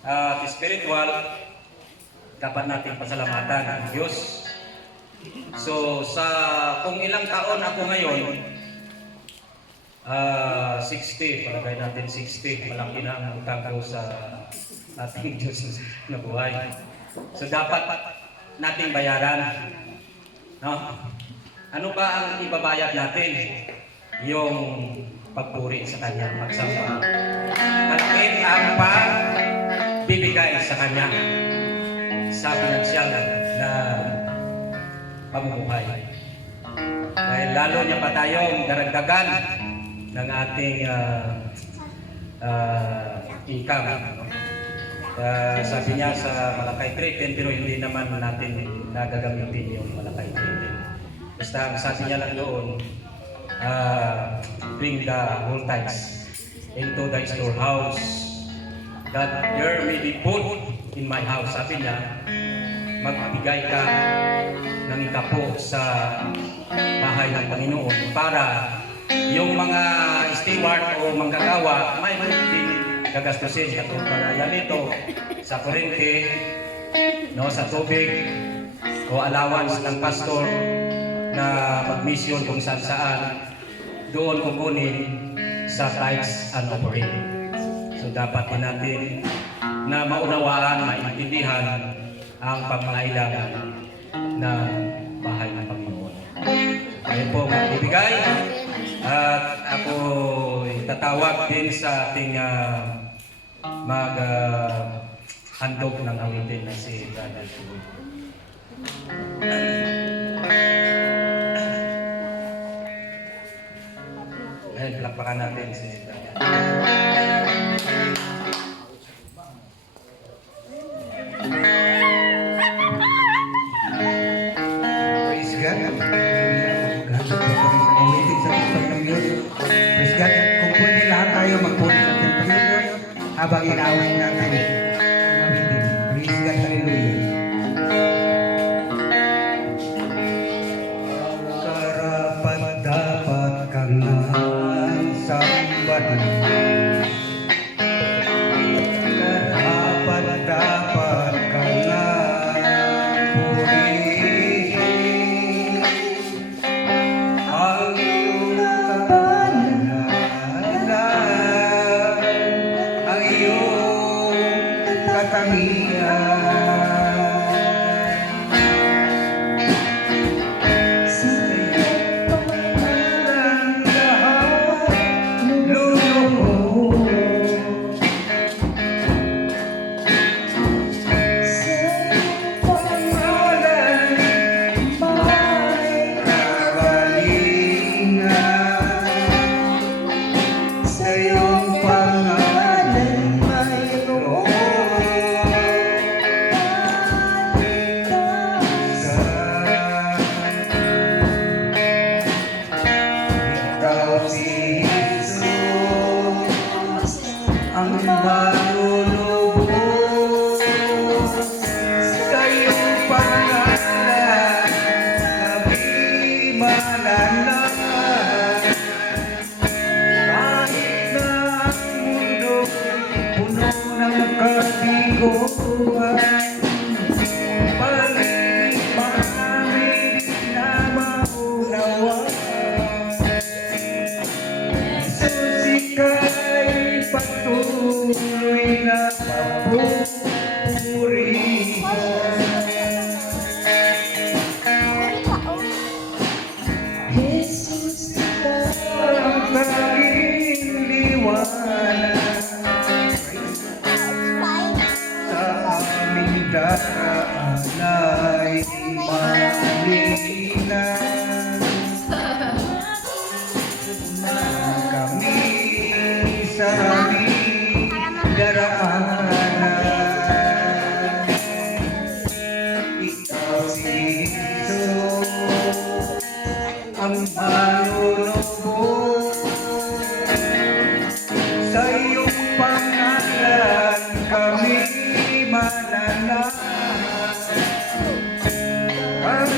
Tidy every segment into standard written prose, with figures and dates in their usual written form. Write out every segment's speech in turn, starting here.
at spiritual, dapat natin pasalamatan ang Diyos. So, kung ilang taon ako ngayon, 60, palagay natin 60, malaki na ang utang ko sa ating Diyos na buhay. So, dapat nating bayaran. No? Ano ba ang ibabayad natin? Yung pagpuri sa Kanya, magsamba. Malapit ang pagbibigay sa Kanya sa pinansyal na pamumuhay. Dahil lalo niya pa tayong daragdagan ng ating income. Sabi niya sa Malakay 3:10, pero hindi naman natin nagagamitin yung Malakay 3:10. Basta ang sabi niya lang doon, bring the whole tithes into thy storehouse, that there may be food in my house. Sabi niya, magbigay ka ng ikapo sa bahay ng Panginoon para yung mga steward o manggagawa may munting gagastusin katulad kaya nito sa kuryente, no, sa tubig o allowance ng pastor na mag-mission kung saan doon kukunin sa tithes and offering. So dapat din natin na maunawaan, maintindihan ang pangangailangan ng bahay ng Panginoon. Kaya po magbibigay at ako tatawag din sa ating handog ng awitin na si Brother Tuloy. Ayan, palakpakan natin si Brother. Praise God. Gatot po kami sa awitin sa Pagpag ng Diyos. Praise God. Kung pwede lahat tayo magpuri sa Pagpag ng Diyos habang inaawin natin ang awitin. Praise God. Hallelujah. Karapat-dapat kang sambat. Karapat-dapat kang purihin. Ang iyong kapanalan, ang iyong katangian. Ang malulubog sa iyong pangalan, kami mananahan. Kahit na ang mundo puno ng kabiguan, pag-ibig namin na maunawaan. Jesus, ika'y patuloy na papurihan. Jesus, Ang tanging liwanag sa aming daan ay malinaw. Kami sa aming daraanan, ikaw si Jesus, ang manunubos sa iyong pangalan, kami mananahan. Ang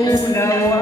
unawa